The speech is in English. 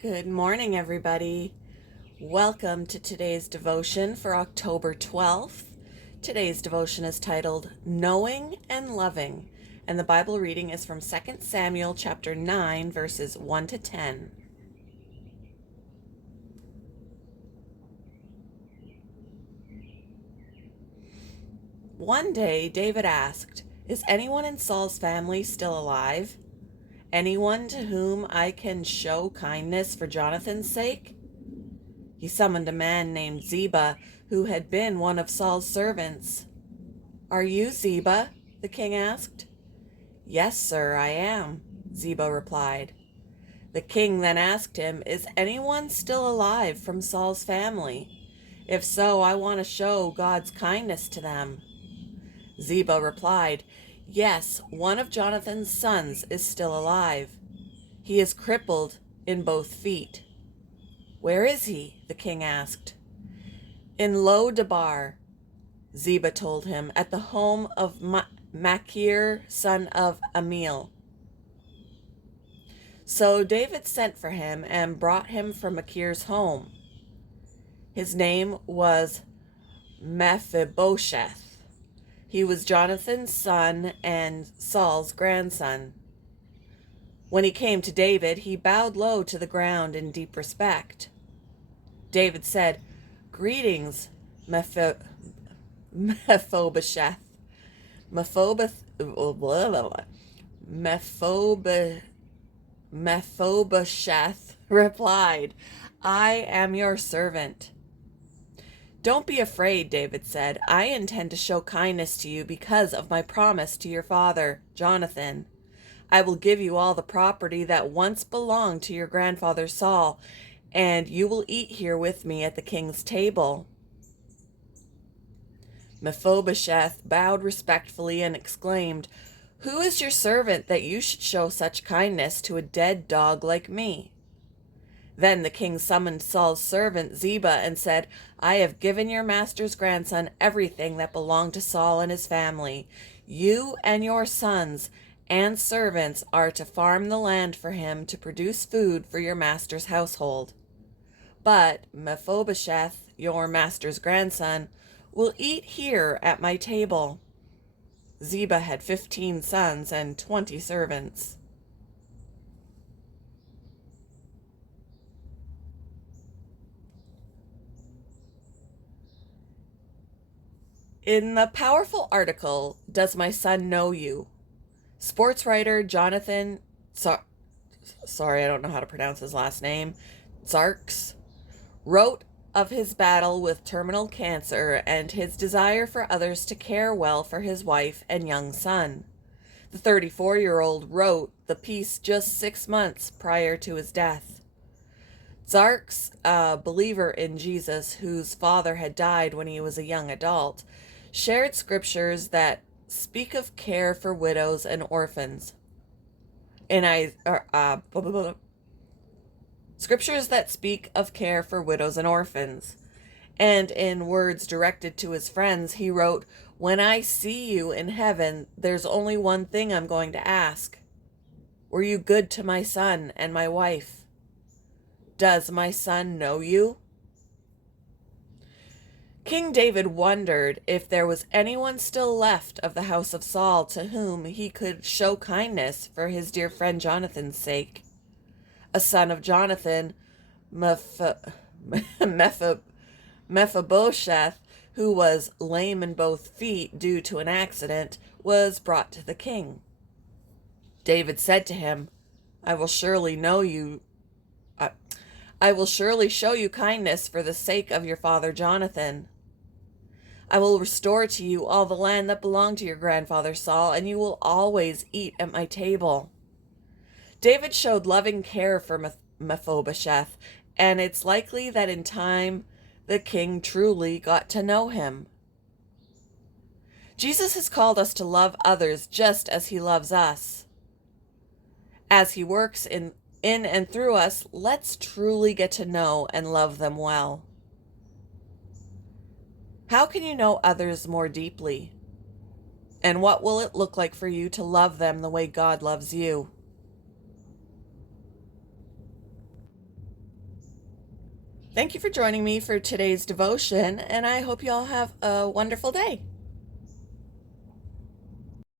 Good morning, everybody. Welcome to today's devotion for October 12th. Today's devotion is titled Knowing and Loving, and the Bible reading is from 2 Samuel chapter 9, verses 1 to 10. One day, David asked, "Is anyone in Saul's family still alive? Anyone to whom I can show kindness for Jonathan's sake?" He summoned a man named Ziba, who had been one of Saul's servants. "Are you Ziba?" the king asked. "Yes, sir, I am," Ziba replied. The king then asked him, "Is anyone still alive from Saul's family? If so, I want to show God's kindness to them." Ziba replied, "Yes, one of Jonathan's sons is still alive. He is crippled in both feet." "Where is he?" the king asked. "In Lo-debar," Ziba told him, "at the home of Machir, son of Amiel." So David sent for him and brought him from Machir's home. His name was Mephibosheth. He was Jonathan's son and Saul's grandson. When he came to David, he bowed low to the ground in deep respect. David said, "Greetings, Mephibosheth." Mephibosheth replied, "I am your servant." "Don't be afraid," David said. "I intend to show kindness to you because of my promise to your father, Jonathan. I will give you all the property that once belonged to your grandfather Saul, and you will eat here with me at the king's table." Mephibosheth bowed respectfully and exclaimed, "Who is your servant that you should show such kindness to a dead dog like me?" Then the king summoned Saul's servant Ziba and said, "I have given your master's grandson everything that belonged to Saul and his family. You and your sons and servants are to farm the land for him to produce food for your master's household. But Mephibosheth, your master's grandson, will eat here at my table." Ziba had 15 sons and 20 servants. In the powerful article, "Does My Son Know You?" sports writer Jonathan, sorry, I don't know how to pronounce his last name, Tjarks, wrote of his battle with terminal cancer and his desire for others to care well for his wife and young son. The 34-year-old wrote the piece just 6 months prior to his death. Tjarks, a believer in Jesus whose father had died when he was a young adult, shared scriptures that speak of care for widows and orphans. Scriptures that speak of care for widows and orphans. And in words directed to his friends, he wrote, "When I see you in heaven, there's only one thing I'm going to ask. Were you good to my son and my wife? Does my son know you?" King David wondered if there was anyone still left of the house of Saul to whom he could show kindness for his dear friend Jonathan's sake. A son of Jonathan, Mephibosheth, who was lame in both feet due to an accident, was brought to the king. David said to him, I will surely show you kindness for the sake of your father Jonathan. I will restore to you all the land that belonged to your grandfather Saul, and you will always eat at my table." David showed loving care for Mephibosheth, and it's likely that in time the king truly got to know him. Jesus has called us to love others just as he loves us. As he works in and through us, let's truly get to know and love them well. How can you know others more deeply? And what will it look like for you to love them the way God loves you? Thank you for joining me for today's devotion, and I hope you all have a wonderful day.